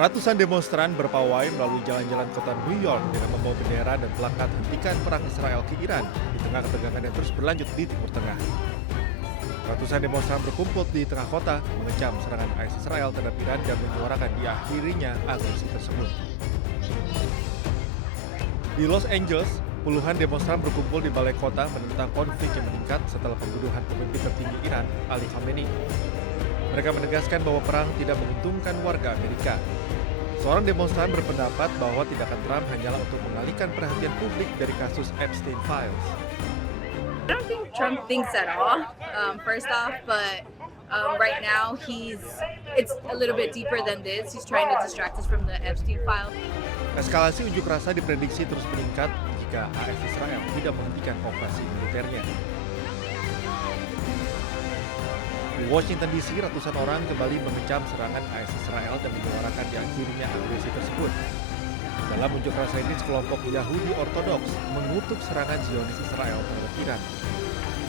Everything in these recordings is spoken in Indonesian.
Ratusan demonstran berpawai melalui jalan-jalan kota New York dengan membawa bendera dan plakat hentikan perang Israel ke Iran di tengah ketegangan yang terus berlanjut di Timur Tengah. Ratusan demonstran berkumpul di tengah kota mengecam serangan AS Israel terhadap Iran dan menyuarakan diakhirinya agresi tersebut. Di Los Angeles, puluhan demonstran berkumpul di balai kota menentang konflik yang meningkat setelah pembunuhan pemimpin tertinggi Iran, Ali Khamenei. Mereka menegaskan bahwa perang tidak menguntungkan warga Amerika. Seorang demonstran berpendapat bahwa tindakan Trump hanyalah untuk mengalihkan perhatian publik dari kasus Epstein Files. I don't think Trump thinks at all, first off, but right now it's a little bit deeper than this. He's trying to distract us from the Epstein file. Eskalasi unjuk rasa diprediksi terus meningkat jika AS Israel tidak menghentikan operasi militernya. Di Washington DC, ratusan orang kembali mengecam serangan AS Israel dan menyuarakan diakhirinya agresi tersebut. Dalam unjuk rasa ini, sekelompok Yahudi Ortodoks mengutuk serangan Zionis Israel terhadap Iran.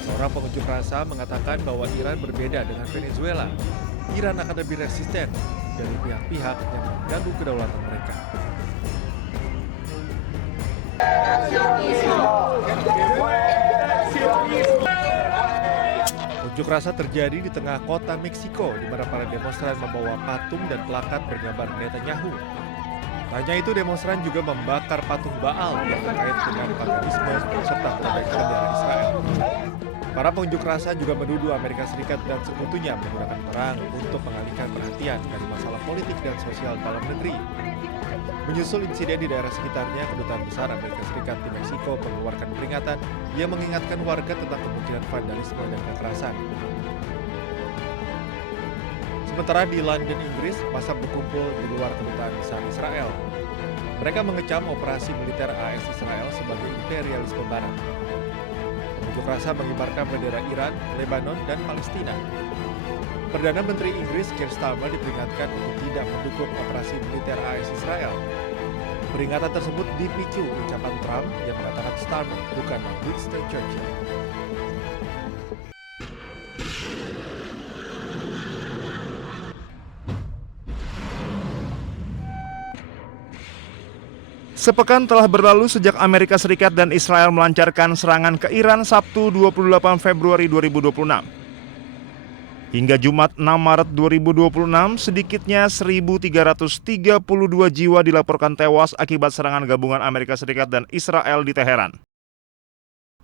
Seorang pengunjuk rasa mengatakan bahwa Iran berbeda dengan Venezuela. Iran akan lebih resisten dari pihak-pihak yang mengganggu kedaulatan mereka. Unjuk rasa terjadi di tengah kota Meksiko, di mana para demonstran membawa patung dan plakat bergambar Netanyahu. Tak hanya itu, demonstran juga membakar patung Baal yang terkait dengan paganisme serta perbaikan bendera Israel. Para pengunjuk rasa juga menuduh Amerika Serikat dan sekutunya menggunakan perang untuk mengalihkan perhatian dari masalah politik dan sosial dalam negeri. Menyusul insiden di daerah sekitarnya, Kedutaan Besar Amerika Serikat di Meksiko mengeluarkan peringatan yang mengingatkan warga tentang kemungkinan vandalisme dan kekerasan. Sementara di London, Inggris, massa berkumpul di luar Kedutaan Besar Israel. Mereka mengecam operasi militer AS Israel sebagai imperialisme barat. Unjuk rasa mengibarkan bendera Iran, Lebanon, dan Palestina. Perdana Menteri Inggris Keir Starmer diperingatkan untuk tidak mendukung operasi militer AS Israel. Peringatan tersebut dipicu ucapan Trump yang mengatakan Starmer bukanlah Winston Churchill. Sepekan telah berlalu sejak Amerika Serikat dan Israel melancarkan serangan ke Iran Sabtu 28 Februari 2026. Hingga Jumat 6 Maret 2026, sedikitnya 1.332 jiwa dilaporkan tewas akibat serangan gabungan Amerika Serikat dan Israel di Teheran.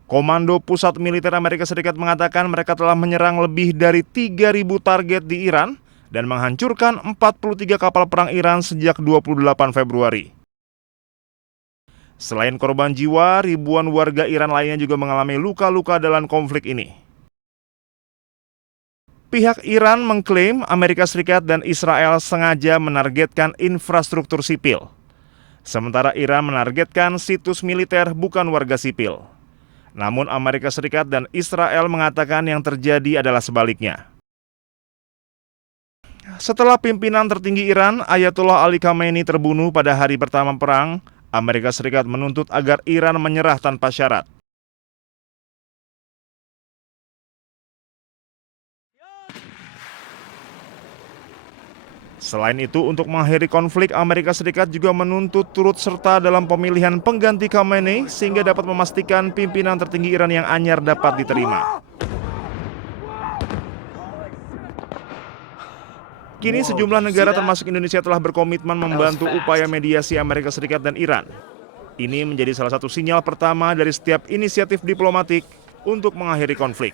Komando Pusat Militer Amerika Serikat mengatakan mereka telah menyerang lebih dari 3.000 target di Iran dan menghancurkan 43 kapal perang Iran sejak 28 Februari. Selain korban jiwa, ribuan warga Iran lainnya juga mengalami luka-luka dalam konflik ini. Pihak Iran mengklaim Amerika Serikat dan Israel sengaja menargetkan infrastruktur sipil. Sementara Iran menargetkan situs militer bukan warga sipil. Namun Amerika Serikat dan Israel mengatakan yang terjadi adalah sebaliknya. Setelah pimpinan tertinggi Iran, Ayatollah Ali Khamenei terbunuh pada hari pertama perang, Amerika Serikat menuntut agar Iran menyerah tanpa syarat. Selain itu, untuk mengakhiri konflik, Amerika Serikat juga menuntut turut serta dalam pemilihan pengganti Khamenei sehingga dapat memastikan pimpinan tertinggi Iran yang anyar dapat diterima. Kini sejumlah negara termasuk Indonesia telah berkomitmen membantu upaya mediasi Amerika Serikat dan Iran. Ini menjadi salah satu sinyal pertama dari setiap inisiatif diplomatik untuk mengakhiri konflik.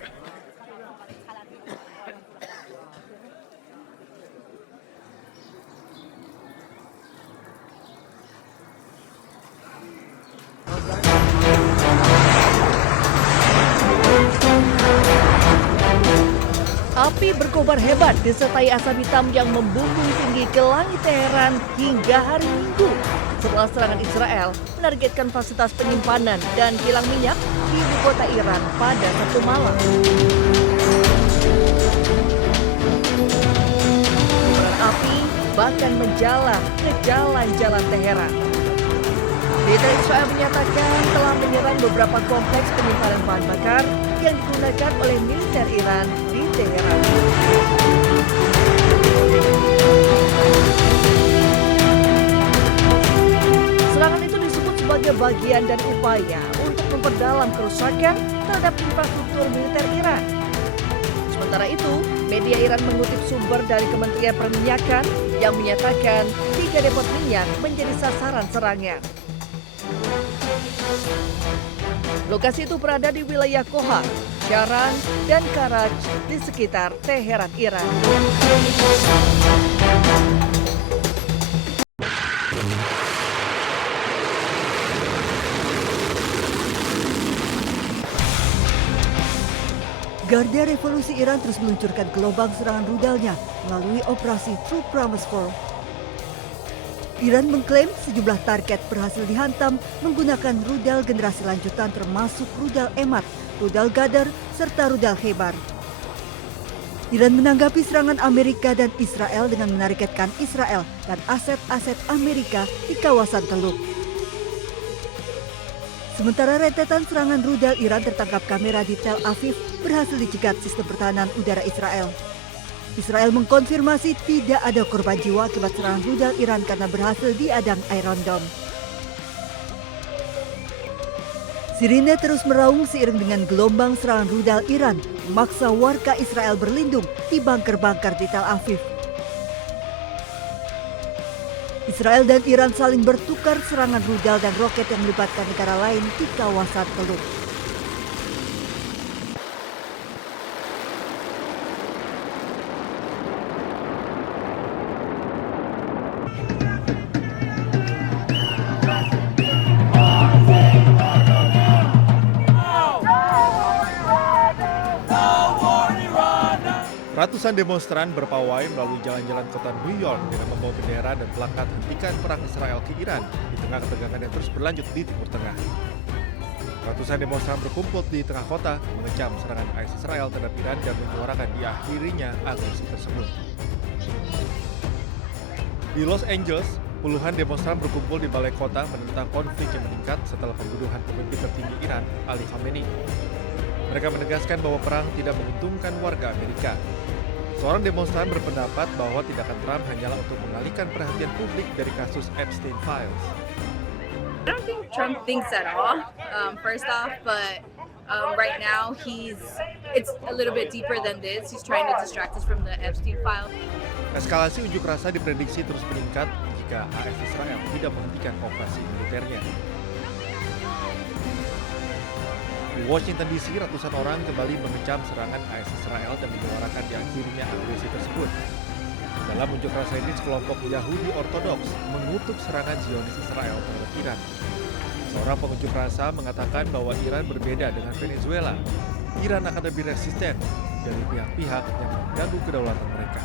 Api berkobar hebat disertai asap hitam yang membumbung tinggi ke langit Teheran hingga hari Minggu setelah serangan Israel menargetkan fasilitas penyimpanan dan kilang minyak di ibu kota Iran pada Sabtu malam. Kobaran api bahkan menjalar ke jalan-jalan Teheran. Militer Israel menyatakan telah menyerang beberapa kompleks penyimpanan bahan bakar yang digunakan oleh militer Iran di Teheran. sebagai bagian dari upaya untuk memperdalam kerusakan terhadap infrastruktur militer Iran. Sementara itu, media Iran mengutip sumber dari Kementerian Perminyakan yang menyatakan 3 depot minyak menjadi sasaran serangan. Lokasi itu berada di wilayah Koha, Sharan, dan Karaj di sekitar Teheran, Iran. Garda Revolusi Iran terus meluncurkan gelombang serangan rudalnya melalui operasi True Promise 4. Iran mengklaim sejumlah target berhasil dihantam menggunakan rudal generasi lanjutan termasuk rudal Emad, rudal Ghadar, serta rudal Hebar. Iran menanggapi serangan Amerika dan Israel dengan menargetkan Israel dan aset-aset Amerika di kawasan Teluk. Sementara rentetan serangan rudal Iran tertangkap kamera di Tel Aviv berhasil dicegat sistem pertahanan udara Israel. Israel mengkonfirmasi tidak ada korban jiwa akibat serangan rudal Iran karena berhasil diadang Iron Dome. Sirine terus meraung seiring dengan gelombang serangan rudal Iran memaksa warga Israel berlindung di bunker-bunker di Tel Aviv. Israel dan Iran saling bertukar serangan rudal dan roket yang melibatkan negara lain di kawasan Teluk. Ratusan demonstran berpawai melalui jalan-jalan kota New York dengan membawa bendera dan plakat hentikan perang Israel ke Iran di tengah ketegangan yang terus berlanjut di Timur Tengah. Ratusan demonstran berkumpul di tengah kota mengecam serangan ISIS Israel terhadap Iran dan menyuarakan diakhirinya agresi tersebut. Di Los Angeles, puluhan demonstran berkumpul di balai kota menentang konflik yang meningkat setelah pembunuhan pemimpin tertinggi Iran, Ali Khamenei. Mereka menegaskan bahwa perang tidak menguntungkan warga Amerika. Seorang demonstran berpendapat bahwa tindakan Trump hanyalah untuk mengalihkan perhatian publik dari kasus Epstein Files. I don't think Trump thinks at all, first off, but right now it's a little bit deeper than this. He's trying to distract us from the Epstein file. Eskalasi unjuk rasa diprediksi terus meningkat jika AS Israel tidak menghentikan operasi militernya. Di Washington DC, ratusan orang kembali mengecam serangan AS Israel dan menyuarakan diakhirinya agresi tersebut. Dalam unjuk rasa ini, sekelompok Yahudi Ortodoks mengutuk serangan Zionis Israel terhadap Iran. Seorang pengunjuk rasa mengatakan bahwa Iran berbeda dengan Venezuela. Iran akan lebih resisten dari pihak-pihak yang mengganggu kedaulatan mereka.